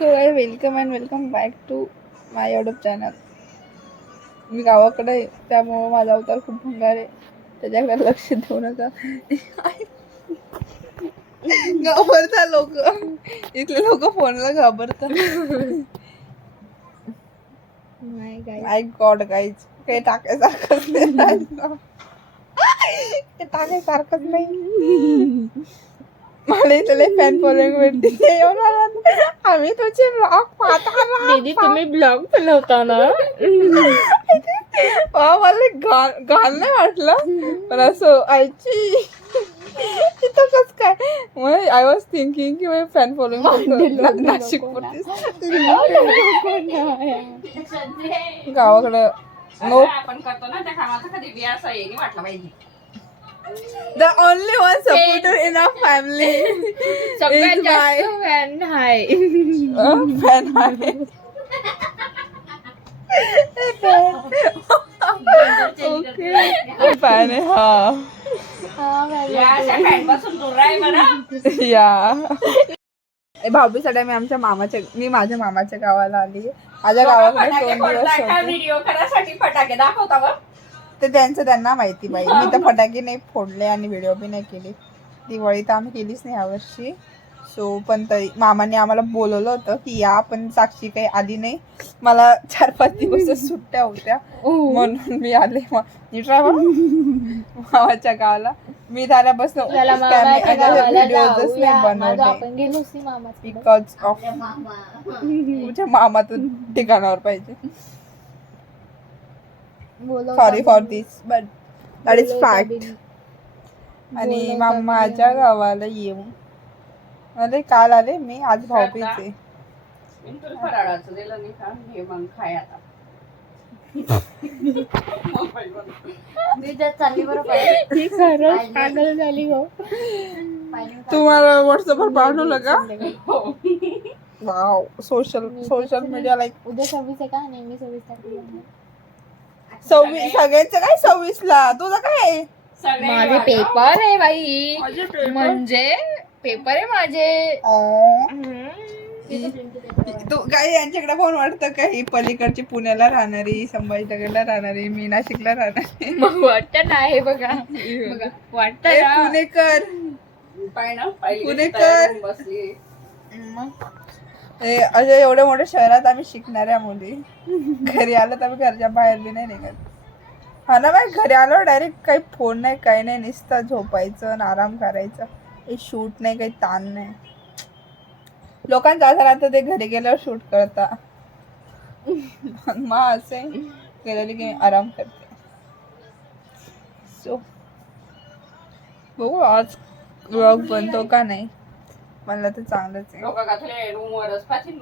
तो welcome and welcome back to my YouTube channel. मी गावाकडे आहे त्यामुळं माझा अवतार खूप भंगार आहे, त्याच्याकडे लक्ष देऊ नका. घाबरतात लोक, इथले लोक फोनला घाबरतात. माय गॉड गाईज, काही टाकायसारखंच नाही. मला इथले फॅन फॉलोइंग भेटते. आम्ही तुझे ब्लॉग पाहता. दीदी तुम्ही ब्लॉग बनवता ना. मला घाण नाही वाटलं, पण असं आयची इथं कस काय. मग आय वॉज थिंकिंग की फॅन फॉलोइंग नाशिक गावाकडं नो. आपण करतो ना त्या कामाचा कधी बिया असं येईल वाटलं पाहिजे. The only one supporter in our family सगळ्यात is my जास्त फॅन आहे. fan आहे. ओके फॅन आहे हा. या अशा फॅनपासून दूर राह बरं. या भाऊबीसाठी मी माझ्या मामाच्या गावाला आली. माझ्या गावाकडे 2 दिवस होते. व्हिडिओ करायसाठी फटाके दाखवता बघ. ते त्यांना माहिती बाई. मी तर फटाके नाही फोडले आणि व्हिडिओ बी नाही केली. दिवाळी तर आम्ही केलीच नाही यावर्षी. सो पण तरी मामाने आम्हाला बोलवलं होतं की या, पण साक्षी काही आली नाही. मला 4-5 दिवस सुट्ट्या होत्या म्हणून मी आले. मामाच्या गावाला मी झाल्यापासून व्हिडिओज नाही बनवले बिकॉज ऑफ तुझ्या मामातून ठिकाणावर पाहिजे. Sorry for this but that is fact. आणि माझ्या गावाला येऊन अरे काल आले मी, आज भाऊबीज आहे. तुला फराळाचं दिलं नाही का, हे मग खाय आता. तुम्हाला व्हॉट्सअपवर पाठवलं का? Wow, social media like. उद्या 26 आहे का? नेहमी 26 तारखेला. 26 सगळ्यांचं काय 26 ला, तुझं काय? माझे पेपर आहे बाई, म्हणजे पेपर आहे माझे. तू काय यांच्याकडे फोन वाटतं का? ही पलीकडची पुण्याला राहणारी, संभाजीनगरला राहणारी, मी नाशिकला राहणारी. मग वाटत नाही बघा वाटत ए, पुणेकर अशा एवढ्या मोठ्या शहरात आम्ही शिकणाऱ्या मुली घरी आलो तर आम्ही घरच्या बाहेर बी नाही निघत. हा ना बाई, घरी आलो डायरेक्ट काही फोन नाही, काही नाही, नुसतं झोपायचं आणि आराम करायचं. हे शूट नाही, काही ताण नाही. लोकांचं असं राहतं ते घरी गेल्यावर शूट करता. मग असे गेलेली की आराम करते. सो बघू आज व्लॉग बनतो का नाही. मला तर चांगलंच आहे. लोक का रूमवरच पाठीन